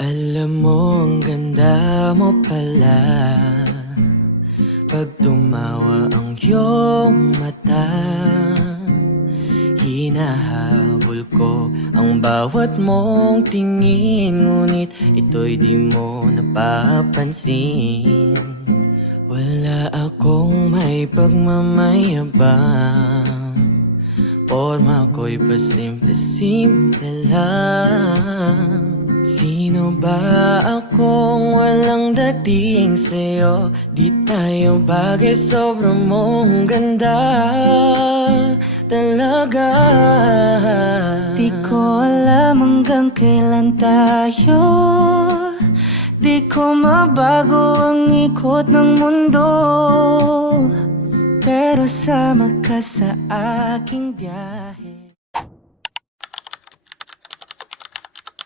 Alam mo, ang ganda mo pala pag tumawa ang iyong mata. Hinahabol ko ang bawat mong tingin, ngunit ito'y di mo napapansin. Wala akong may pagmamayabang, forma ko'y pasimple-simple lang. Sino ba akong walang dating sa'yo? Di tayo bagay, sobrang mong ganda talaga. Di ko alam hanggang kailan tayo, di ko mabago ang ikot ng mundo, pero sama ka sa aking biyahe.